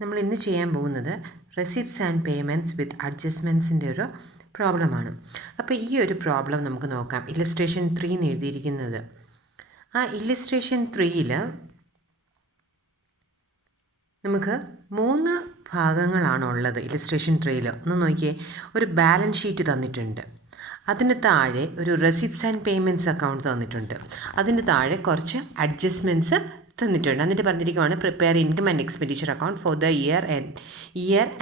നമ്മൾ ഇന്ന് ചെയ്യാൻ പോകുന്നത് റെസിപ്റ്റ്സ് ആൻഡ് പേയ്മെൻറ്റ്സ് വിത്ത് അഡ്ജസ്റ്റ്മെൻറ്റ്സിൻ്റെ ഒരു പ്രോബ്ലമാണ്. അപ്പോൾ ഈ ഒരു പ്രോബ്ലം നമുക്ക് നോക്കാം. ഇല്ലസ്ട്രേഷൻ 3 എന്ന് എഴുതിയിരിക്കുന്നത്. ആ ഇല്ലസ്ട്രേഷൻ 3ൽ നമുക്ക് 3 ഭാഗങ്ങളാണുള്ളത്. ഇല്ലസ്ട്രേഷൻ 3ൽ ഒന്ന് നോക്കിയേ, ഒരു ബാലൻസ് ഷീറ്റ് തന്നിട്ടുണ്ട്. അതിന് താഴെ ഒരു റെസിപ്റ്റ്സ് ആൻഡ് പേയ്മെൻറ്റ്സ് അക്കൗണ്ട് തന്നിട്ടുണ്ട്. അതിന് താഴെ കുറച്ച് അഡ്ജസ്റ്റ്മെൻറ്റ്സ് തന്നിട്ടുണ്ട്. എന്നിട്ട് പറഞ്ഞിരിക്കുകയാണ് prepare income and expenditure account for the year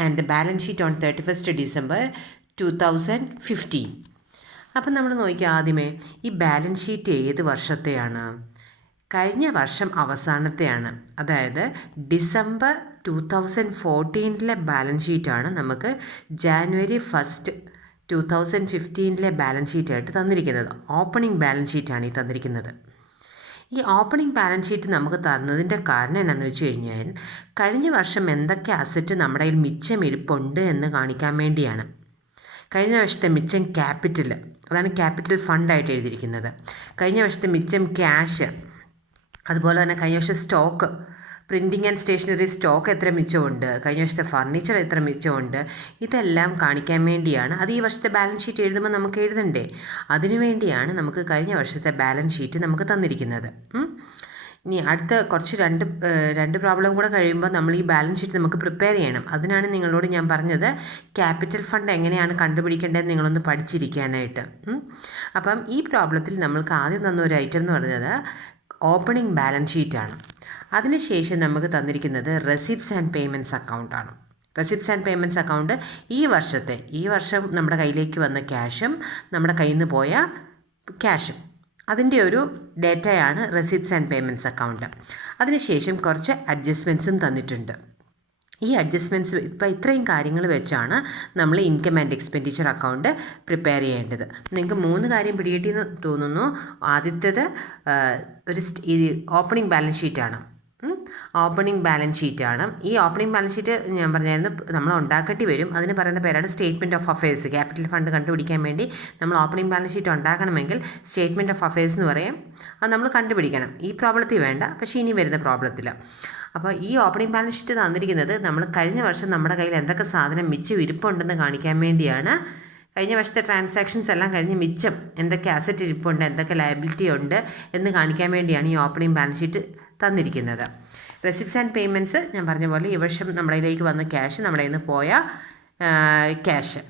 and the balance sheet on 31 December 2015. അപ്പം നമ്മൾ നോക്കിയാൽ ആദ്യമേ ഈ ബാലൻസ് ഷീറ്റ് ഏത് വർഷത്തെയാണ്? കഴിഞ്ഞ വർഷം അവസാനത്തെയാണ്. അതായത് December 2014 ബാലൻസ് ഷീറ്റാണ് നമുക്ക് January 1, 2015 ബാലൻസ് ഷീറ്റായിട്ട് തന്നിരിക്കുന്നത്. ഓപ്പണിംഗ് ബാലൻസ് ഷീറ്റാണ് ഈ തന്നിരിക്കുന്നത്. ഈ ഓപ്പണിംഗ് ബാലൻസ് ഷീറ്റ് നമുക്ക് തന്നതിൻ്റെ കാരണം എന്താണെന്ന് വെച്ച് കഴിഞ്ഞാൽ കഴിഞ്ഞ വർഷം എന്തൊക്കെ അസറ്റ് നമ്മുടെ കയ്യിൽ മിച്ചം ഇരിപ്പുണ്ട് എന്ന് കാണിക്കാൻ വേണ്ടിയാണ്. കഴിഞ്ഞ വർഷത്തെ മിച്ചം ക്യാപിറ്റൽ, അതാണ് ക്യാപിറ്റൽ ഫണ്ടായിട്ട് എഴുതിയിരിക്കുന്നത്. കഴിഞ്ഞ വർഷത്തെ മിച്ചം ക്യാഷ്, അതുപോലെ തന്നെ കഴിഞ്ഞ വർഷം stock, printing and stationery stock എത്ര മിച്ചമുണ്ട്, കഴിഞ്ഞ വർഷത്തെ ഫർണിച്ചർ എത്ര മിച്ചമുണ്ട്, ഇതെല്ലാം കാണിക്കാൻ വേണ്ടിയാണ്. അത് ഈ വർഷത്തെ ബാലൻസ് ഷീറ്റ് എഴുതുമ്പോൾ നമുക്ക് എഴുതണ്ടേ? അതിനുവേണ്ടിയാണ് നമുക്ക് കഴിഞ്ഞ വർഷത്തെ ബാലൻസ് ഷീറ്റ് നമുക്ക് തന്നിരിക്കുന്നത്. ഇനി അടുത്ത കുറച്ച് രണ്ട് പ്രോബ്ലം കൂടെ കഴിയുമ്പോൾ നമ്മൾ ഈ ബാലൻസ് ഷീറ്റ് നമുക്ക് പ്രിപ്പയർ ചെയ്യണം. അതിനാണ് നിങ്ങളോട് ഞാൻ പറഞ്ഞത് ക്യാപിറ്റൽ ഫണ്ട് എങ്ങനെയാണ് കണ്ടുപിടിക്കേണ്ടതെന്ന് നിങ്ങളൊന്ന് പഠിച്ചിരിക്കാനായിട്ട്. അപ്പം ഈ പ്രോബ്ലത്തിൽ നമ്മൾക്ക് ആദ്യം തന്ന ഒരു ഐറ്റം എന്ന് പറഞ്ഞത് ഓപ്പണിംഗ് ബാലൻസ് ഷീറ്റാണ്. അതിനുശേഷം നമുക്ക് തന്നിരിക്കുന്നത് റെസിപ്റ്റ്സ് ആൻഡ് പേയ്മെൻറ്റ്സ് അക്കൗണ്ടാണ്. റെസിപ്റ്റ്സ് ആൻഡ് പേയ്മെൻറ്റ്സ് അക്കൗണ്ട് ഈ വർഷം നമ്മുടെ കയ്യിലേക്ക് വന്ന ക്യാഷും നമ്മുടെ കയ്യിൽ നിന്ന് പോയ ക്യാഷും, അതിൻ്റെ ഒരു ഡേറ്റയാണ് റെസിപ്റ്റ്സ് ആൻഡ് പേയ്മെൻറ്റ്സ് അക്കൗണ്ട്. അതിനുശേഷം കുറച്ച് അഡ്ജസ്റ്റ്മെൻറ്റ്സും തന്നിട്ടുണ്ട്. ഈ അഡ്ജസ്റ്റ്മെൻറ്റ്സ് ഇപ്പോൾ ഇത്രയും കാര്യങ്ങൾ വെച്ചാണ് നമ്മൾ income and expenditure account prepare ചെയ്യേണ്ടത്. നിങ്ങൾക്ക് 3 കാര്യം പിടികിട്ടിയെന്ന് തോന്നുന്നു. ആദ്യത്തേത് ഈ ഓപ്പണിംഗ് ബാലൻസ് ഷീറ്റാണ്. ഓപ്പണിംഗ് ബാലൻസ് ഷീറ്റാണ്. ഈ ഓപ്പണിംഗ് ബാലൻസ് ഷീറ്റ് ഞാൻ പറഞ്ഞായിരുന്നു നമ്മൾ ഉണ്ടാക്കേണ്ടി വരും. അതിന് പറയുന്ന പേരാണ് statement of affairs. Capital fund കണ്ടുപിടിക്കാൻ വേണ്ടി നമ്മൾ ഓപ്പണിംഗ് ബാലൻസ് ഷീറ്റ് ഉണ്ടാക്കണമെങ്കിൽ സ്റ്റേറ്റ്മെൻറ്റ് ഓഫ് അഫയേഴ്സ് എന്ന് പറയും. അത് നമ്മൾ കണ്ടുപിടിക്കണം. ഈ പ്രോബ്ലത്തിൽ വേണ്ട, പക്ഷേ ഇനി വരുന്ന പ്രോബ്ലത്തിൽ. അപ്പോൾ ഈ ഓപ്പണിംഗ് ബാലൻസ് ഷീറ്റ് തന്നിരിക്കുന്നത് നമ്മൾ കഴിഞ്ഞ വർഷം നമ്മുടെ കയ്യിൽ എന്തൊക്കെ സാധനം മിച്ചം ഇരിപ്പുണ്ടെന്ന് കാണിക്കാൻ വേണ്ടിയാണ്. കഴിഞ്ഞ വർഷത്തെ ട്രാൻസാക്ഷൻസ് എല്ലാം കഴിഞ്ഞ് മിച്ചം എന്തൊക്കെ അസറ്റ് ഇരിപ്പുണ്ട്, എന്തൊക്കെ ലയബിലിറ്റി ഉണ്ട് എന്ന് കാണിക്കാൻ വേണ്ടിയാണ് ഈ ഓപ്പണിംഗ് ബാലൻസ് ഷീറ്റ് തന്നിരിക്കുന്നത്. റെസിപ്റ്റ്സ് ആൻഡ് പേയ്മെൻറ്റ്സ് ഞാൻ പറഞ്ഞ പോലെ ഈ വർഷം നമ്മുടെ കയ്യിലേക്ക് വന്ന ക്യാഷ്, നമ്മുടെ കയ്യിൽ നിന്ന് പോയ ക്യാഷ്,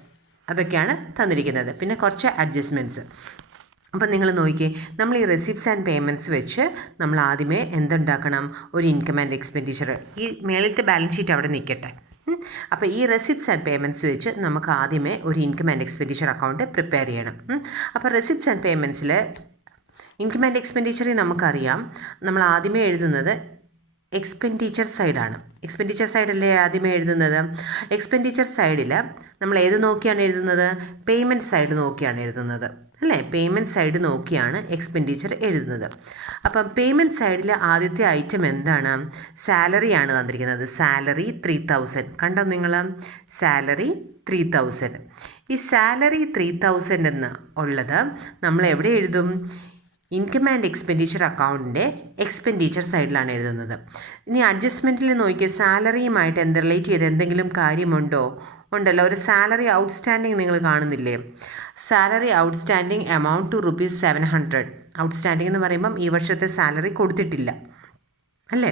അതൊക്കെയാണ് തന്നിരിക്കുന്നത്. പിന്നെ കുറച്ച് അഡ്ജസ്റ്റ്മെൻറ്റ്സ്. അപ്പം നിങ്ങൾ നോക്കിയേ, നമ്മൾ ഈ റെസിപ്റ്റ്സ് ആൻഡ് പേയ്മെൻറ്റ്സ് വെച്ച് നമ്മൾ ആദ്യമേ എന്തുണ്ടാക്കണം? ഒരു ഇൻകം ആൻഡ് എക്സ്പെൻഡിച്ചർ. ഈ മേളത്തെ ബാലൻസ് ഷീറ്റ് അവിടെ നിൽക്കട്ടെ. അപ്പോൾ ഈ റെസിപ്റ്റ്സ് ആൻഡ് പേയ്മെൻറ്റ്സ് വെച്ച് നമുക്ക് ആദ്യമേ ഒരു income and expenditure account prepare ചെയ്യണം. അപ്പോൾ റെസിപ്റ്റ്സ് ആൻഡ് പേയ്മെൻറ്റ്സിൽ ഇൻകം ആൻഡ് എക്സ്പെൻഡിച്ചറിൽ നമുക്കറിയാം നമ്മൾ ആദ്യമേ എഴുതുന്നത് എക്സ്പെൻഡിച്ചർ സൈഡാണ്. എക്സ്പെൻഡിച്ചർ സൈഡല്ലേ ആദ്യമേ എഴുതുന്നത്. എക്സ്പെൻഡിച്ചർ സൈഡിൽ നമ്മൾ ഏത് നോക്കിയാണ് എഴുതുന്നത്? പേയ്മെൻറ്റ് സൈഡ് നോക്കിയാണ് എഴുതുന്നത്, അല്ലേ? പേയ്മെൻറ്റ് സൈഡ് നോക്കിയാണ് എക്സ്പെൻഡിച്ചർ എഴുതുന്നത്. അപ്പം പേയ്മെൻറ്റ് സൈഡിൽ ആദ്യത്തെ ഐറ്റം എന്താണ്? സാലറിയാണ് തന്നിരിക്കുന്നത്. സാലറി 3000. കണ്ടോ നിങ്ങൾ? സാലറി 3000. ഈ സാലറി 3000 എന്ന് ഉള്ളത് നമ്മൾ എവിടെ എഴുതും? ഇൻകം ആൻഡ് എക്സ്പെൻഡിച്ചർ അക്കൗണ്ടിൻ്റെ എക്സ്പെൻഡിച്ചർ സൈഡിലാണ് എഴുതുന്നത്. ഇനി അഡ്ജസ്റ്റ്മെൻറ്റിൽ നോക്കിയാൽ സാലറിയുമായിട്ട് എന്ത് റിലേറ്റ് ചെയ്ത് എന്തെങ്കിലും കാര്യമുണ്ടോ? ഉണ്ടല്ലോ. ഒരു സാലറി ഔട്ട്സ്റ്റാൻഡിങ് നിങ്ങൾ കാണുന്നില്ലേ? Salary outstanding amount to ₹700. Outstanding എന്ന് പറയുമ്പം ഈ വർഷത്തെ സാലറി കൊടുത്തിട്ടില്ല, അല്ലേ?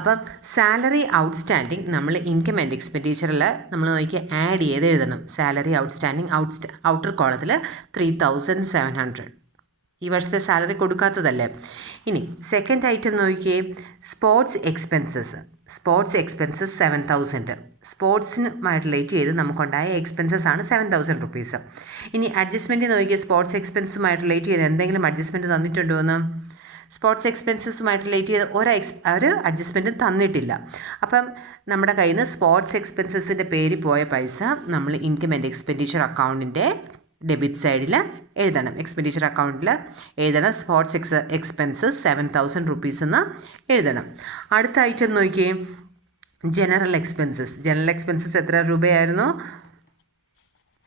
അപ്പം സാലറി ഔട്ട്സ്റ്റാൻഡിങ് നമ്മൾ ഇൻകം ആൻഡ് എക്സ്പെൻഡിച്ചറിൽ നമ്മൾ നോക്കി ആഡ് ചെയ്ത് എഴുതണം. സാലറി ഔട്ട്സ്റ്റാൻഡിങ് ഔട്ടർ കോളത്തിൽ 3700. ഈ വർഷത്തെ സാലറി കൊടുക്കാത്തതല്ലേ. ഇനി സെക്കൻഡ് ഐറ്റം നോക്കിയേ, സ്പോർട്സ് എക്സ്പെൻസസ്. Sports expenses 7000. സ്പോർട്സിനുമായിട്ട് റിലേറ്റ് ചെയ്ത് നമുക്കുണ്ടായ എക്സ്പെൻസസ് ആണ് ₹7000. ഇനി അഡ്ജസ്റ്റ്മെൻറ്റ് നോക്കിയാൽ സ്പോർട്സ് എക്സ്പെൻസുമായിട്ട് റിലേറ്റ് ചെയ്ത് എന്തെങ്കിലും അഡ്ജസ്റ്റ്മെൻറ്റ് തന്നിട്ടുണ്ടോ എന്ന്? സ്പോർട്സ് എക്സ്പെൻസസുമായിട്ട് റിലേറ്റ് ചെയ്ത് ഒരു അഡ്ജസ്റ്റ്മെൻറ്റും തന്നിട്ടില്ല. അപ്പം നമ്മുടെ കയ്യിൽ നിന്ന് സ്പോർട്സ് എക്സ്പെൻസസിൻ്റെ പേര് പോയ പൈസ നമ്മൾ ഇൻകം ആൻഡ് എക്സ്പെൻഡിച്ചർ അക്കൗണ്ടിൻ്റെ ഡെബിറ്റ് സൈഡിൽ എഴുതണം. എക്സ്പെൻഡിച്ചർ അക്കൗണ്ടിൽ എഴുതണം സ്പോർട്സ് എക്സ്പെൻസസ് ₹7000 എന്ന് എഴുതണം. അടുത്ത ഐറ്റം നോക്കിയേ, ജനറൽ എക്സ്പെൻസസ്. ജനറൽ എക്സ്പെൻസസ് എത്ര രൂപയായിരുന്നു?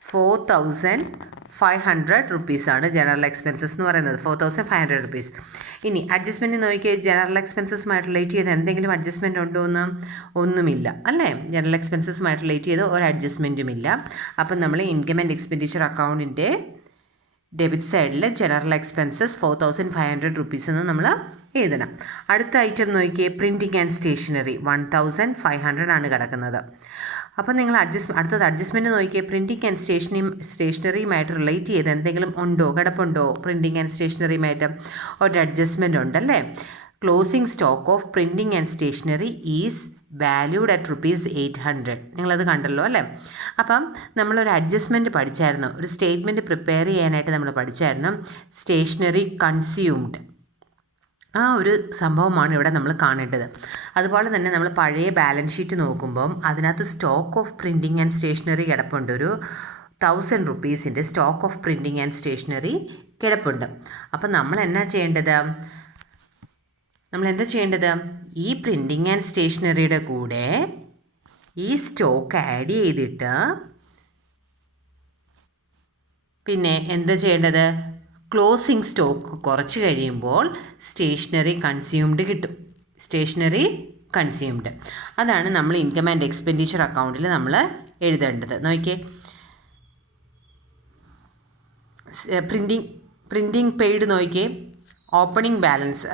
4500 ആണ് ജനറൽ എക്സ്പെൻസസ് എന്ന് പറയുന്നത്. 4500 rupees. ഇനി അഡ്ജസ്റ്റ്മെൻറ്റ് നോക്കിയാൽ ജനറൽ എക്സ്പെൻസസുമായിട്ട് റിലേറ്റ് ചെയ്ത് എന്തെങ്കിലും അഡ്ജസ്റ്റ്മെൻറ്റ് ഉണ്ടോ എന്ന് ഒന്നുമില്ല അല്ലേ. ജനറൽ എക്സ്പെൻസസുമായിട്ട് റിലേറ്റ് ചെയ്ത് ഒരു അഡ്ജസ്റ്റ്മെൻറ്റും ഇല്ല. അപ്പം നമ്മൾ ഇൻകം ആൻഡ് എക്സ്പെൻഡിച്ചർ അക്കൗണ്ടിൻ്റെ ഡെബിറ്റ് സൈഡിൽ ജനറൽ എക്സ്പെൻസസ് 4500 റുപ്പീസ് എന്ന് നമ്മൾ എഴുതണം. അടുത്ത ഐറ്റം നോക്കിയേ, പ്രിൻറ്റിംഗ് ആൻഡ് സ്റ്റേഷനറി 1500 ആണ് കിടക്കുന്നത്. അപ്പോൾ നിങ്ങൾ അടുത്തത് അഡ്ജസ്റ്റ്മെൻറ്റ് നോക്കിയേ, പ്രിൻറ്റിംഗ് ആൻഡ് സ്റ്റേഷനറിയുമായിട്ട് റിലേറ്റ് ചെയ്ത് എന്തെങ്കിലും ഉണ്ടോ, കിടപ്പുണ്ടോ? പ്രിൻറ്റിംഗ് ആൻഡ് സ്റ്റേഷനറിയുമായിട്ട് ഒരു അഡ്ജസ്റ്റ്മെൻറ്റ് ഉണ്ടല്ലേ. Closing stock of printing and stationery is valued at ₹800. നിങ്ങളത് കണ്ടല്ലോ അല്ലേ. അപ്പം നമ്മളൊരു അഡ്ജസ്റ്റ്മെൻറ്റ് പഠിച്ചായിരുന്നു, ഒരു സ്റ്റേറ്റ്മെൻറ്റ് പ്രിപ്പയർ ചെയ്യാനായിട്ട് നമ്മൾ പഠിച്ചായിരുന്നു. സ്റ്റേഷനറി കൺസ്യൂംഡ്, ആ ഒരു സംഭവമാണ് ഇവിടെ നമ്മൾ കാണേണ്ടത്. അതുപോലെ തന്നെ നമ്മൾ പഴയ ബാലൻസ് ഷീറ്റ് നോക്കുമ്പം അതിനകത്ത് stock of printing and stationery കിടപ്പുണ്ട്. ഒരു 1000 റുപ്പീസിൻ്റെ stock of printing and stationery കിടപ്പുണ്ട്. അപ്പം നമ്മൾ എന്താ ചെയ്യേണ്ടത്, ഈ പ്രിൻറ്റിംഗ് ആൻഡ് സ്റ്റേഷനറിയുടെ കൂടെ ഈ സ്റ്റോക്ക് ആഡ് ചെയ്തിട്ട് പിന്നെ എന്താ ചെയ്യേണ്ടത്, ക്ലോസിംഗ് സ്റ്റോക്ക് കുറച്ച് കഴിയുമ്പോൾ സ്റ്റേഷനറി കൺസ്യൂംഡ് കിട്ടും. സ്റ്റേഷനറി കൺസ്യൂംഡ്, അതാണ് നമ്മൾ ഇൻകം ആൻഡ് എക്സ്പെൻഡിച്ചർ അക്കൗണ്ടിൽ നമ്മൾ എഴുതേണ്ടത്. നോക്കിയേ, പ്രിൻറ്റിംഗ് പെയ്ഡ് നോക്കിയേ, ഓപ്പണിംഗ് ബാലൻസ്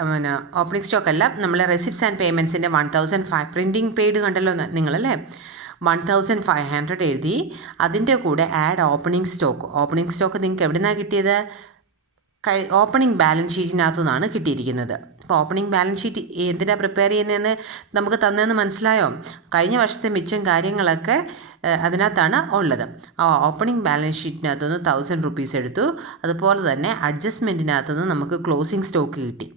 ഓപ്പണിംഗ് സ്റ്റോക്ക് അല്ല, നമ്മൾ റെസിപ്റ്റ്സ് ആൻഡ് പേയ്മെൻറ്റ്സിൻ്റെ 1500 പ്രിൻറ്റിംഗ് പെയ്ഡ് കണ്ടല്ലോ നിങ്ങളല്ലേ. 1500 എഴുതി, അതിൻ്റെ കൂടെ ആഡ് ഓപ്പണിംഗ് സ്റ്റോക്ക് നിങ്ങൾക്ക് എവിടെ നിന്നാണ് കിട്ടിയത്? ഓപ്പണിംഗ് ബാലൻസ് ഷീറ്റിനകത്തു നിന്നാണ് കിട്ടിയിരിക്കുന്നത്. അപ്പോൾ ഓപ്പണിംഗ് ബാലൻസ് ഷീറ്റ് എന്തിനാണ് പ്രിപ്പയർ ചെയ്യുന്നതെന്ന് നമുക്ക് തന്നതെന്ന് മനസ്സിലായോ? കഴിഞ്ഞ വർഷത്തെ മിച്ചം കാര്യങ്ങളൊക്കെ അതിനകത്താണ് ഉള്ളത്. ആ ഓപ്പണിംഗ് ബാലൻസ് ഷീറ്റിനകത്തുനിന്ന് 1000 റുപ്പീസ് എടുത്തു. അതുപോലെ തന്നെ അഡ്ജസ്റ്റ്മെൻറ്റിനകത്തുനിന്ന് നമുക്ക് ക്ലോസിംഗ് സ്റ്റോക്ക് കിട്ടി.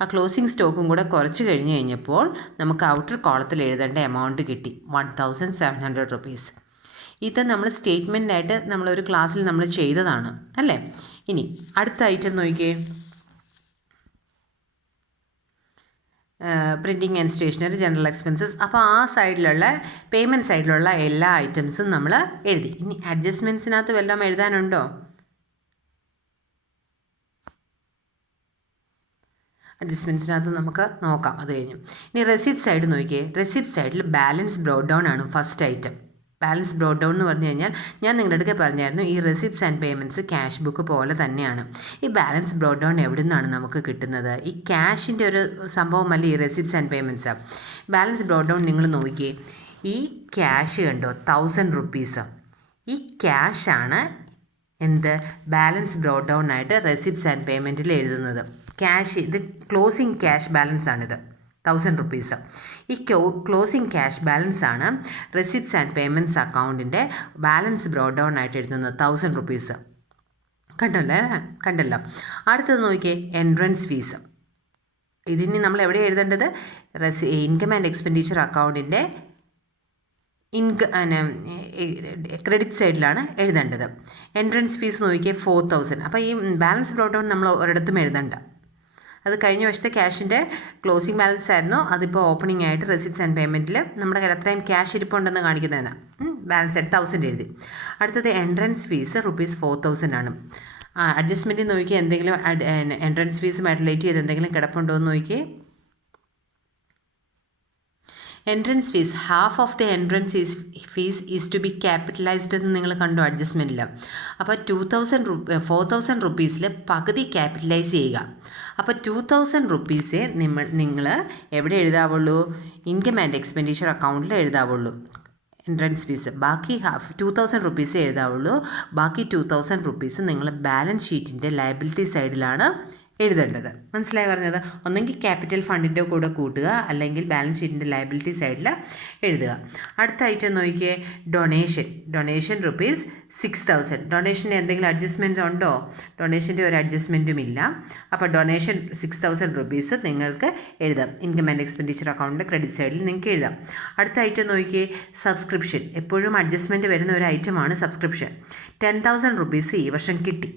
ആ ക്ലോസിംഗ് സ്റ്റോക്കും കൂടെ കുറച്ച് കഴിഞ്ഞപ്പോൾ നമുക്ക് ഔട്ടർ കോളത്തിൽ എഴുതേണ്ട എമൗണ്ട് കിട്ടി, 1700 റുപ്പീസ്. ഇത് നമ്മൾ സ്റ്റേറ്റ്മെൻറ്റായിട്ട് നമ്മളൊരു ക്ലാസ്സിൽ നമ്മൾ ചെയ്തതാണ് അല്ലേ. ഇനി അടുത്ത ഐറ്റം നോക്കിയേ, printing and stationery, general expenses. അപ്പോൾ ആ സൈഡിലുള്ള പേയ്മെൻറ്റ് സൈഡിലുള്ള എല്ലാ ഐറ്റംസും നമ്മൾ എഴുതി. ഇനി അഡ്ജസ്റ്റ്മെൻറ്റ്സിനകത്ത് വല്ലതും എഴുതാനുണ്ടോ? അഡ്ജസ്റ്റ്മെൻറ്റ്സിനകത്ത് നമുക്ക് നോക്കാം, അത് കഴിഞ്ഞു. ഇനി റെസിപ്റ്റ് സൈഡ് നോക്കിയേ, റെസിപ്റ്റ് സൈഡിൽ ബാലൻസ് ബ്രോട്ട് ഡൗൺ ആണ് first item. Balance brought down എന്ന് പറഞ്ഞു കഴിഞ്ഞാൽ ഞാൻ നിങ്ങളുടെ അടുക്കെ പറഞ്ഞായിരുന്നു, ഈ receipts and payments cash book പോലെ തന്നെയാണ്. ഈ ബാലൻസ് ബ്രോട്ട് ഡൗൺ എവിടെ നിന്നാണ് നമുക്ക് കിട്ടുന്നത്? ഈ ക്യാഷിൻ്റെ ഒരു സംഭവമല്ല ഈ receipts and payments. Balance brought down നിങ്ങൾ നോക്കിയേ, ഈ ക്യാഷ് കണ്ടോ, 1000 റുപ്പീസ്. ഈ ക്യാഷാണ് എന്ത്, ബാലൻസ് ബ്രോട്ട് ഡൗൺ ആയിട്ട് റെസിപ്റ്റ്സ് ആൻഡ് പേയ്മെൻറ്റിൽ എഴുതുന്നത്. ക്യാഷ്, ഇത് ക്ലോസിംഗ് ക്യാഷ് ബാലൻസ് ആണിത്, 1000 റുപ്പീസ്. ഈ ക്ലോസിംഗ് ക്യാഷ് ബാലൻസ് ആണ് റെസിപ്റ്റ്സ് ആൻഡ് പേയ്മെൻറ്റ്സ് അക്കൗണ്ടിൻ്റെ ബാലൻസ് ബ്രോട്ട് ഡൗൺ ആയിട്ട് എഴുതുന്നത്, 1000 റുപ്പീസ്. കണ്ടല്ലോ. അടുത്തത് നോക്കിയേ, എൻട്രൻസ് ഫീസ്. ഇതിന് നമ്മൾ എവിടെ എഴുതേണ്ടത്? ഇൻകം ആൻഡ് എക്സ്പെൻഡിച്ചർ അക്കൗണ്ടിൻ്റെ ക്രെഡിറ്റ് സൈഡിലാണ് എഴുതേണ്ടത്. എൻട്രൻസ് ഫീസ് നോക്കിയേ 4000. അപ്പോൾ ഈ ബാലൻസ് ബ്രോട്ട് ഡൗൺ നമ്മൾ ഒരിടത്തും എഴുതണ്ട. അത് കഴിഞ്ഞ വർഷത്തെ ക്യാഷിൻ്റെ ക്ലോസിംഗ് ബാലൻസ് ആയിരുന്നു, അതിപ്പോൾ ഓപ്പണിംഗ് ആയിട്ട് റെസിപ്റ്റ്സ് ആൻഡ് പേയ്മെൻറ്റിൽ നമ്മുടെ കയ്യിൽ അത്രയും ക്യാഷ് ഇരിപ്പുണ്ടെന്ന് കാണിക്കുന്നതാണ്. ബാലൻസ് ആയിട്ട് 1000 എഴുതി. അടുത്തത് എൻട്രൻസ് ഫീസ് ₹4000 ആണ്. അഡ്ജസ്റ്റ്മെൻറ്റിൽ നോക്കിയാൽ എന്തെങ്കിലും എൻട്രൻസ് ഫീസുമായിട്ട് റിലേറ്റ് ചെയ്ത് എന്തെങ്കിലും കിടപ്പുണ്ടോ എന്ന് നോക്കിയേ. Entrance fees, half of the entrance fees is to be capitalised എന്ന് നിങ്ങൾ കണ്ടു അഡ്ജസ്റ്റ്മെൻറ്റിൽ. അപ്പോൾ 4000 റുപ്പീസിൽ പകുതി ക്യാപിറ്റലൈസ് ചെയ്യുക. അപ്പോൾ 2000 റുപ്പീസേ നിങ്ങൾ എവിടെ എഴുതാവുള്ളൂ? ഇൻകം ആൻഡ് എക്സ്പെൻഡിച്ചർ അക്കൗണ്ടിൽ എഴുതാവുള്ളൂ എൻട്രൻസ് ഫീസ്. ബാക്കി 2000 റുപ്പീസേ എഴുതാവുള്ളൂ. ബാക്കി 2000 റുപ്പീസ് നിങ്ങൾ ബാലൻസ് ഷീറ്റിൻ്റെ ലയബിലിറ്റി സൈഡിലാണ് എഴുതേണ്ടത്. മനസ്സിലായി പറഞ്ഞത്? ഒന്നെങ്കിൽ ക്യാപിറ്റൽ ഫണ്ടിൻ്റെ കൂടെ കൂട്ടുക, അല്ലെങ്കിൽ ബാലൻസ് ഷീറ്റിൻ്റെ ലയബിലിറ്റി സൈഡിൽ എഴുതുക. അടുത്ത ഐറ്റം നോക്കിയേ, ഡൊണേഷൻ ₹6000. ഡൊണേഷൻ്റെ എന്തെങ്കിലും അഡ്ജസ്റ്റ്മെൻറ്റ് ഉണ്ടോ? ഡൊണേഷൻ്റെ ഒരു അഡ്ജസ്റ്റ്മെൻറ്റും ഇല്ല. അപ്പോൾ ഡൊണേഷൻ 6000 റുപ്പീസ് നിങ്ങൾക്ക് എഴുതാം. ഇൻകം ആൻഡ് എക്സ്പെൻഡിച്ചർ അക്കൗണ്ടിൻ്റെ ക്രെഡിറ്റ് സൈഡിൽ നിങ്ങൾക്ക് എഴുതാം. അടുത്ത ഐറ്റം നോക്കിയേ, സബ്സ്ക്രിപ്ഷൻ. എപ്പോഴും അഡ്ജസ്റ്റ്മെൻറ്റ് വരുന്ന ഒരു ഐറ്റമാണ് സബ്സ്ക്രിപ്ഷൻ. 10,000 റുപ്പീസ് ഈ വർഷം കിട്ടി.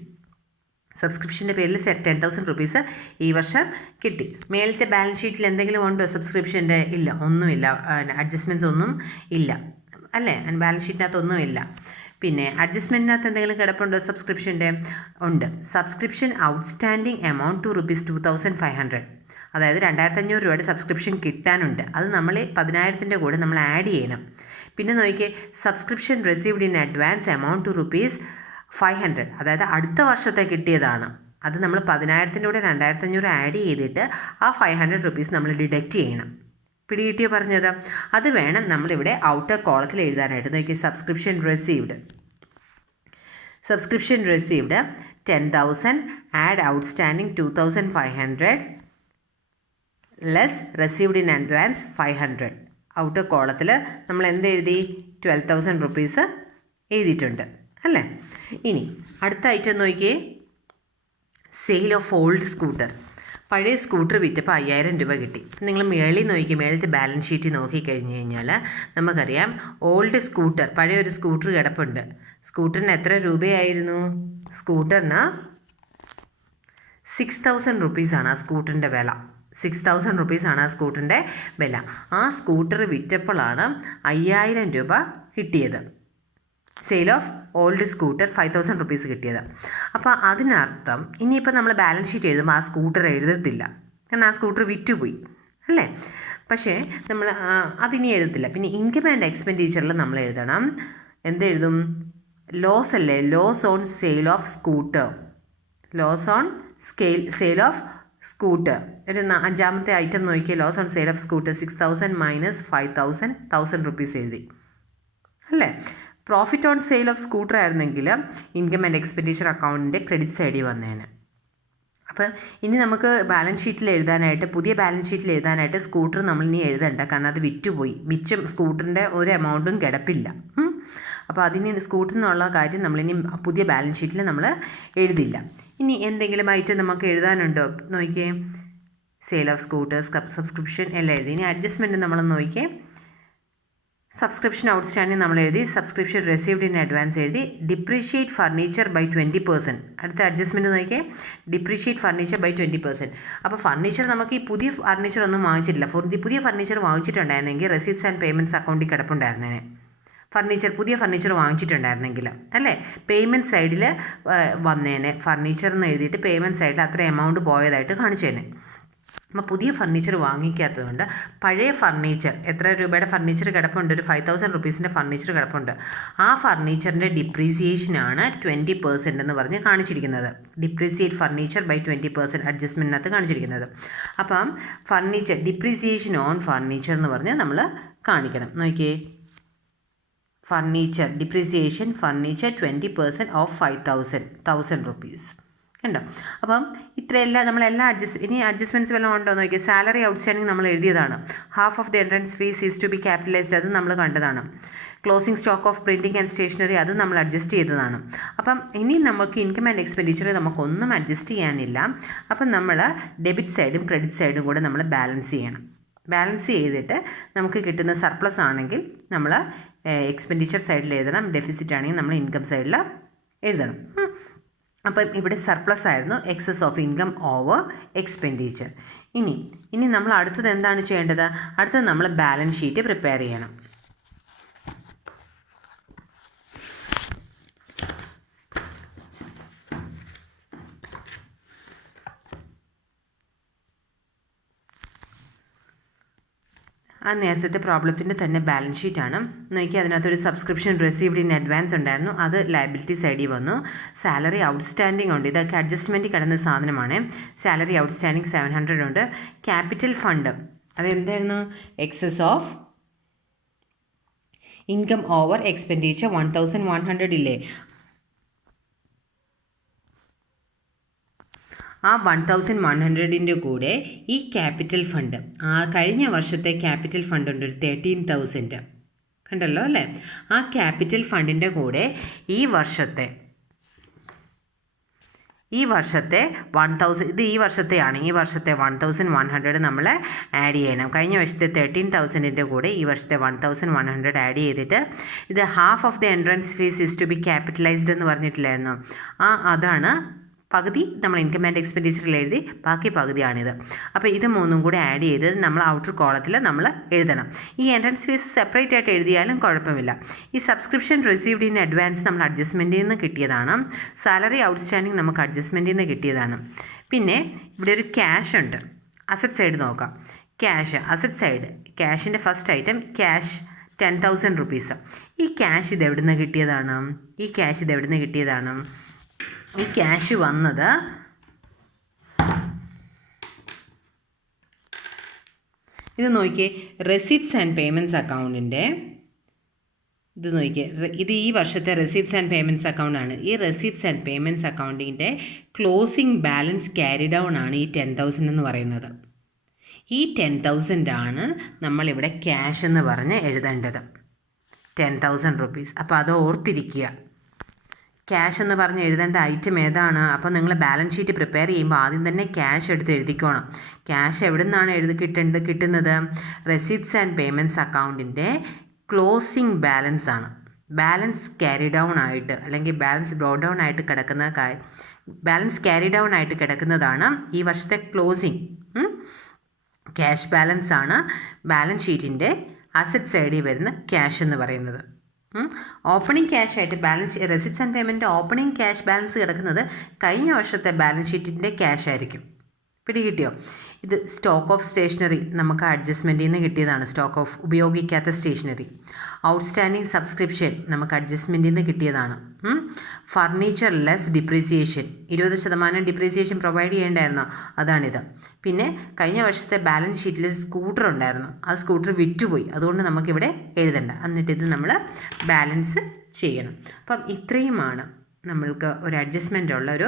സബ്സ്ക്രിപ്ഷൻ്റെ പേരിൽ 10,000 റുപ്പീസ് ഈ വർഷം കിട്ടി. മേലത്തെ ബാലൻസ് ഷീറ്റിൽ എന്തെങ്കിലും ഉണ്ടോ സബ്സ്ക്രിപ്ഷൻ്റെ? ഇല്ല, ഒന്നുമില്ല. അഡ്ജസ്റ്റ്മെൻറ്റ്സ് ഒന്നും ഇല്ല അല്ലേ, ബാലൻസ് ഷീറ്റിനകത്ത് ഒന്നുമില്ല. പിന്നെ അഡ്ജസ്റ്റ്മെൻറ്റിനകത്ത് എന്തെങ്കിലും കിടപ്പുണ്ടോ? സബ്സ്ക്രിപ്ഷൻ്റെ ഉണ്ട്. Subscription outstanding amount to ₹2,500. അതായത് 2,500 രൂപയുടെ സബ്സ്ക്രിപ്ഷൻ കിട്ടാനുണ്ട്. അത് നമ്മൾ 10,000-ൻ്റെ കൂടെ നമ്മൾ ആഡ് ചെയ്യണം. പിന്നെ നോക്കിയേ, subscription received in advance amount to ₹500. അതായത് അടുത്ത വർഷത്തെ കിട്ടിയതാണ്. അത് നമ്മൾ 10,000-ൻ്റെ കൂടെ 2,500 ആഡ് ചെയ്തിട്ട് ആ ₹500 നമ്മൾ ഡിഡക്റ്റ് ചെയ്യണം. പിടികിട്ടിയോ പറഞ്ഞത്? അത് വേണം നമ്മളിവിടെ ഔട്ടർ കോളത്തിൽ എഴുതാനായിട്ട്. നോക്കി, subscription received 10,000 add outstanding 2,500 less received in advance 500. Outer കോളത്തിൽ നമ്മൾ എന്ത് എഴുതി? ₹12,000 എഴുതിയിട്ടുണ്ട് അല്ലേ? ഇനി അടുത്ത ഐറ്റം നോക്കിയേ, സെയിൽ ഓഫ് ഓൾഡ് സ്കൂട്ടർ. പഴയ സ്കൂട്ടർ വിറ്റപ്പോൾ 5,000 രൂപ കിട്ടി. നിങ്ങൾ മേളിൽ നോക്കി, മേളത്തെ ബാലൻസ് ഷീറ്റ് നോക്കിക്കഴിഞ്ഞ് കഴിഞ്ഞാൽ നമുക്കറിയാം ഓൾഡ് സ്കൂട്ടർ, പഴയ ഒരു സ്കൂട്ടർ കിടപ്പുണ്ട്. സ്കൂട്ടറിന് എത്ര രൂപയായിരുന്നു? സ്കൂട്ടറിന് ₹6,000 ആണ് ആ സ്കൂട്ടറിൻ്റെ വില. ₹6,000 ആണ് ആ സ്കൂട്ടറിൻ്റെ വില. ആ സ്കൂട്ടർ വിറ്റപ്പോഴാണ് 5,000 രൂപ കിട്ടിയത്. സെയിൽ ഓഫ് ഓൾഡ് സ്കൂട്ടർ 5,000 കിട്ടിയത്. അപ്പോൾ അതിനർത്ഥം ഇനിയിപ്പോൾ നമ്മൾ ബാലൻസ് ഷീറ്റ് എഴുതുമ്പോൾ ആ സ്കൂട്ടർ എഴുതത്തില്ല, കാരണം ആ സ്കൂട്ടർ വിറ്റുപോയി അല്ലേ? പക്ഷേ നമ്മൾ അതിനി എഴുതത്തില്ല. പിന്നെ ഇൻകം ആൻഡ് എക്സ്പെൻഡിച്ചറിൽ നമ്മൾ എഴുതണം. എന്തെഴുതും? ലോസ് അല്ലേ? Loss on sale of scooter. Loss on sale of scooter. ഒരു 5ാമത്തെ ഐറ്റം നോക്കിയാൽ loss on sale of scooter 6,000 minus 5,000 ₹1,000 എഴുതി അല്ലേ? Profit on sale of scooter ആയിരുന്നെങ്കിൽ ഇൻകം ആൻഡ് എക്സ്പെൻഡിച്ചർ അക്കൗണ്ടിൻ്റെ ക്രെഡിറ്റ് സൈഡിൽ വന്നേനെ. അപ്പോൾ ഇനി നമുക്ക് ബാലൻസ് ഷീറ്റിൽ എഴുതാനായിട്ട്, പുതിയ ബാലൻസ് ഷീറ്റിൽ എഴുതാനായിട്ട് സ്കൂട്ടർ നമ്മളിനി എഴുതണ്ട, കാരണം അത് വിറ്റുപോയി. മിച്ചം സ്കൂട്ടറിൻ്റെ ഒരു എമൗണ്ടും കിടപ്പില്ല. അപ്പോൾ അതിന് സ്കൂട്ടറിൽ നിന്നുള്ള കാര്യം നമ്മളിനി പുതിയ ബാലൻസ് ഷീറ്റിൽ നമ്മൾ എഴുതില്ല. ഇനി എന്തെങ്കിലും ഐറ്റം നമുക്ക് എഴുതാനുണ്ടോ? നോക്കിയേ, സെയിൽ ഓഫ് സ്കൂട്ടേഴ്സ്, സബ്സ്ക്രിപ്ഷൻ എല്ലാം എഴുതി. ഇനി അഡ്ജസ്റ്റ്മെൻറ്റ് നമ്മൾ നോക്കിയേ, സബ്സ്ക്രിപ്ഷൻ ഔട്ട്സ്റ്റാൻഡിങ് നമ്മൾ എഴുതി, സബ്സ്ക്രിപ്ഷൻ റിസീവ്ഡ് ഇൻ അഡ്വാൻസ് എഴുതി, ഡിപ്രീഷിയേറ്റ് ഫർണിച്ചർ ബൈ 20%. അടുത്ത അഡ്ജസ്റ്റ്മെൻറ്റ് നോക്കിയേ, ഡിപ്രീഷിയേറ്റ് ഫർണിച്ചർ ബൈ 20%. അപ്പോൾ ഫർണിച്ചർ നമുക്ക് ഈ പുതിയ ഫർണിച്ചർ ഒന്നും വാങ്ങിച്ചിട്ടില്ല. പുതിയ ഫർണിച്ചർ വാങ്ങിച്ചിട്ടുണ്ടായിരുന്നെങ്കിൽ റെസീപ്റ്റ്സ് ആൻഡ് പേയ്മെൻറ്റ്സ് അക്കൗണ്ടിൽ കിടപ്പുണ്ടായിരുന്നേനെ. പുതിയ ഫർണിച്ചർ വാങ്ങിച്ചിട്ടുണ്ടായിരുന്നെങ്കിൽ അല്ലേ, പേയ്മെൻറ്റ് സൈഡിൽ വന്നേനെ. ഫർണിച്ചർ എന്ന് എഴുതിയിട്ട് പേയ്മെൻറ്റ് സൈഡിൽ അത്ര എമൗണ്ട് പോയതായിട്ട് കാണിച്ചേനെ. അപ്പോൾ പുതിയ ഫർണിച്ചർ വാങ്ങിക്കാത്തതുകൊണ്ട് പഴയ ഫർണിച്ചർ, എത്ര രൂപയുടെ ഫർണിച്ചർ കിടപ്പുണ്ട്? ഒരു ₹5,000 ഫർണിച്ചർ കിടപ്പുണ്ട്. ആ ഫർണിച്ചറിൻ്റെ ഡിപ്രീസിയേഷനാണ് 20% എന്ന് പറഞ്ഞ് കാണിച്ചിരിക്കുന്നത്. ഡിപ്രീസിയേറ്റ് ഫർണിച്ചർ ബൈ 20% അഡ്ജസ്റ്റ്മെൻറ്റിനകത്ത് കാണിച്ചിരിക്കുന്നത്. അപ്പം ഫർണിച്ചർ ഡിപ്രീസിയേഷൻ ഓൺ ഫർണിച്ചർ എന്ന് പറഞ്ഞ് നമ്മൾ കാണിക്കണം. നോക്കിയേ, ഫർണിച്ചർ ഡിപ്രീസിയേഷൻ ഫർണിച്ചർ 20% ഓഫ് ₹1,000 ഉണ്ടോ? അപ്പം ഇത്രയെല്ലാം നമ്മളെല്ലാം ഇനി അഡ്ജസ്റ്റ്മെൻറ്റ്സ് വല്ലതും ഉണ്ടോ നോക്കിയാൽ, സാലറി ഔട്ട്സ്റ്റാൻഡിങ് നമ്മൾ എഴുതിയതാണ്. Half of the entrance fees is to be capitalised, അത് നമ്മൾ കണ്ടതാണ്. Closing stock of printing and stationery, അത് നമ്മൾ അഡ്ജസ്റ്റ് ചെയ്തതാണ്. അപ്പം ഇനി നമുക്ക് ഇൻകം ആൻഡ് എക്സ്പെൻഡിച്ചർ നമുക്കൊന്നും അഡ്ജസ്റ്റ് ചെയ്യാനില്ല. അപ്പം നമ്മൾ ഡെബിറ്റ് സൈഡും ക്രെഡിറ്റ് സൈഡും കൂടെ നമ്മൾ ബാലൻസ് ചെയ്യണം. ബാലൻസ് ചെയ്തിട്ട് നമുക്ക് കിട്ടുന്ന സർപ്ലസ് ആണെങ്കിൽ നമ്മൾ എക്സ്പെൻഡിച്ചർ സൈഡിൽ എഴുതണം, ഡെഫിസിറ്റ് ആണെങ്കിൽ നമ്മൾ ഇൻകം സൈഡിൽ എഴുതണം. അപ്പം ഇവിടെ സർപ്ലസ് ആയിരുന്നു, excess of income over expenditure. ഇനി നമ്മൾ അടുത്തത് എന്താണ് ചെയ്യേണ്ടത്? അടുത്തത് നമ്മൾ ബാലൻസ് ഷീറ്റ് പ്രിപ്പയർ ചെയ്യണം. ആ നേരത്തെ പ്രോബ്ലത്തിൻ്റെ തന്നെ ബാലൻസ് ഷീറ്റാണ്. നോക്കി, അതിനകത്തൊരു സബ്സ്ക്രിപ്ഷൻ റിസീവ്ഡ് ഇൻ അഡ്വാൻസ് ഉണ്ടായിരുന്നു, അത് ലയബിലിറ്റി സൈഡിൽ വന്നു. സാലറി ഔട്ട്സ്റ്റാൻഡിങ് ഉണ്ട്, ഇതൊക്കെ അഡ്ജസ്റ്റ്മെൻറ്റ് കിടന്ന സാധനമാണ്. സാലറി ഔട്ട്സ്റ്റാൻഡിങ് 700 ഉണ്ട്. ക്യാപിറ്റൽ ഫണ്ട് അതെന്തായിരുന്നു? Excess of income over expenditure 1100 ഇല്ലേ, ആ 1100ൻ്റെ കൂടെ ഈ ക്യാപിറ്റൽ ഫണ്ട്, ആ കഴിഞ്ഞ വർഷത്തെ ക്യാപിറ്റൽ ഫണ്ട് ഉണ്ട് ഒരു 13,000, കണ്ടല്ലോ അല്ലേ? ആ ക്യാപിറ്റൽ ഫണ്ടിൻ്റെ കൂടെ ഈ വർഷത്തെ 1,000, ഇത് ഈ വർഷത്തെയാണ്, ഈ വർഷത്തെ 1,100 നമ്മൾ ആഡ് ചെയ്യണം. കഴിഞ്ഞ വർഷത്തെ 13,000ൻ്റെ കൂടെ ഈ വർഷത്തെ 1,100 ആഡ് ചെയ്തിട്ട്, ഇത് half of the entrance fees is to be capitalised എന്ന് പറഞ്ഞിട്ടില്ലായിരുന്നു, അതാണ് പകുതി നമ്മൾ ഇൻകം ആൻഡ് എക്സ്പെൻഡിച്ചറിൽ എഴുതി, ബാക്കി പകുതിയാണിത്. അപ്പോൾ ഇത് മൂന്നും കൂടി ആഡ് ചെയ്ത് നമ്മൾ ഔട്ടർ കോളത്തിൽ നമ്മൾ എഴുതണം. ഈ എൻട്രൻസ് ഫീസ് സെപ്പറേറ്റ് ആയിട്ട് എഴുതിയാലും കുഴപ്പമില്ല. ഈ സബ്സ്ക്രിപ്ഷൻ റിസീവ്ഡ് ഇൻ അഡ്വാൻസ് നമ്മൾ അഡ്ജസ്റ്റ്മെൻറ്റിൽ നിന്ന് കിട്ടിയതാണ്. സാലറി ഔട്ട്സ്റ്റാൻഡിങ് നമുക്ക് അഡ്ജസ്റ്റ്മെൻറ്റിൽ നിന്ന് കിട്ടിയതാണ്. പിന്നെ ഇവിടെ ഒരു ക്യാഷ് ഉണ്ട്. അസറ്റ് സൈഡ് നോക്കാം. ക്യാഷ് അസറ്റ് സൈഡ്, ക്യാഷിൻ്റെ ഫസ്റ്റ് ഐറ്റം ക്യാഷ് 10,000 rupees. ഈ ക്യാഷ് ഇത് എവിടെ നിന്ന് കിട്ടിയതാണ്? ഈ ക്യാഷ് വന്നത് ഇത് നോക്കിയേ, റെസിപ്റ്റ്സ് ആൻഡ് പേയ്മെൻറ്റ്സ് അക്കൗണ്ടിൻ്റെ ഇത് നോക്കിയേ, ഇത് ഈ വർഷത്തെ റെസിപ്റ്റ്സ് ആൻഡ് പേയ്മെൻറ്റ്സ് അക്കൗണ്ടാണ്. ഈ റെസിപ്റ്റ്സ് ആൻഡ് പേയ്മെൻറ്റ്സ് അക്കൗണ്ടിൻ്റെ ക്ലോസിംഗ് ബാലൻസ് ക്യാരി ഡൗൺ ആണ് ഈ 10,000 എന്ന് പറയുന്നത്. ഈ 10,000 ആണ് നമ്മളിവിടെ ക്യാഷ് എന്ന് പറഞ്ഞ് എഴുതേണ്ടത്. 10,000 rupees. അപ്പോൾ അത് ഓർത്തിരിക്കുക. ക്യാഷ് എന്ന് പറഞ്ഞ് എഴുതേണ്ട ഐറ്റം ഏതാണ്? അപ്പോൾ നിങ്ങൾ ബാലൻസ് ഷീറ്റ് പ്രിപ്പയർ ചെയ്യുമ്പോൾ ആദ്യം തന്നെ ക്യാഷ് എടുത്ത് എഴുതിക്കോണം. ക്യാഷ് എവിടെ നിന്നാണ് കിട്ടുന്നത്? റെസിപ്റ്റ്സ് ആൻഡ് പേയ്മെൻറ്റ്സ് അക്കൗണ്ടിൻ്റെ ക്ലോസിംഗ് ബാലൻസ് ആണ്. ബാലൻസ് ക്യാരി ഡൗൺ ആയിട്ട് അല്ലെങ്കിൽ ബാലൻസ് ബ്രോ ഡൗൺ ആയിട്ട് കിടക്കുന്നതാണ് ഈ വർഷത്തെ ക്ലോസിംഗ് ക്യാഷ് ബാലൻസ് ആണ് ബാലൻസ് ഷീറ്റിൻ്റെ അസറ്റ് സൈഡിൽ വരുന്ന ക്യാഷ് എന്ന് പറയുന്നത്. ഓപ്പണിംഗ് ക്യാഷ് ആയിട്ട് receipts and payment opening cash balance കിടക്കുന്നത് കഴിഞ്ഞ വർഷത്തെ ബാലൻസ് ഷീറ്റിൻ്റെ ക്യാഷ് ആയിരിക്കും. പിടികിട്ടിയോ? ഇത് സ്റ്റോക്ക് ഓഫ് സ്റ്റേഷനറി നമുക്ക് അഡ്ജസ്റ്റ്മെൻറ്റിൽ നിന്ന് കിട്ടിയതാണ്. സ്റ്റോക്ക് ഓഫ് ഉപയോഗിക്കാത്ത സ്റ്റേഷനറി. ഔട്ട്സ്റ്റാൻഡിങ് സബ്സ്ക്രിപ്ഷൻ നമുക്ക് അഡ്ജസ്റ്റ്മെൻറ്റിൽ നിന്ന് കിട്ടിയതാണ്. Furniture less depreciation 20% depreciation provide ചെയ്യേണ്ടായിരുന്നോ? അതാണിത്. പിന്നെ കഴിഞ്ഞ വർഷത്തെ ബാലൻസ് ഷീറ്റിൽ സ്കൂട്ടർ ഉണ്ടായിരുന്നു. ആ സ്കൂട്ടർ വിറ്റുപോയി, അതുകൊണ്ട് നമുക്കിവിടെ എഴുതണ്ട. എന്നിട്ട് ഇത് നമ്മൾ ബാലൻസ് ചെയ്യണം. അപ്പം ഇത്രയുമാണ് നമ്മൾക്ക് ഒരു അഡ്ജസ്റ്റ്മെൻ്റ് ഉള്ള ഒരു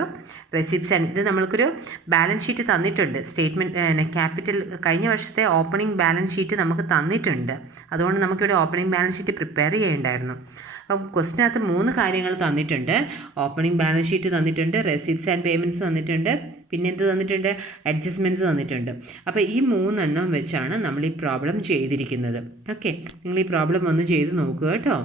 റെസിപ്റ്റ്സ് ആൻഡ് ഇത് നമ്മൾക്കൊരു ബാലൻസ് ഷീറ്റ് തന്നിട്ടുണ്ട്. സ്റ്റേറ്റ്മെൻറ്റ് ക്യാപിറ്റൽ കഴിഞ്ഞ വർഷത്തെ ഓപ്പണിംഗ് ബാലൻസ് ഷീറ്റ് നമുക്ക് തന്നിട്ടുണ്ട്. അതുകൊണ്ട് നമുക്കിവിടെ ഓപ്പണിംഗ് ബാലൻസ് ഷീറ്റ് പ്രിപ്പയർ ചെയ്യേണ്ടായിരുന്നു. അപ്പം ക്വസ്റ്റിനകത്ത് 3 കാര്യങ്ങൾ തന്നിട്ടുണ്ട്. ഓപ്പണിംഗ് ബാലൻസ് ഷീറ്റ് തന്നിട്ടുണ്ട്, റെസിപ്റ്റ്സ് ആൻഡ് പേയ്മെൻറ്റ്സ് തന്നിട്ടുണ്ട്, പിന്നെ എന്ത് തന്നിട്ടുണ്ട്? അഡ്ജസ്റ്റ്മെൻറ്റ്സ് തന്നിട്ടുണ്ട്. അപ്പോൾ ഈ 3 വെച്ചാണ് നമ്മൾ ഈ പ്രോബ്ലം ചെയ്തിരിക്കുന്നത്. ഓക്കെ, നിങ്ങൾ ഈ പ്രോബ്ലം ഒന്ന് ചെയ്ത് നോക്കുക കേട്ടോ.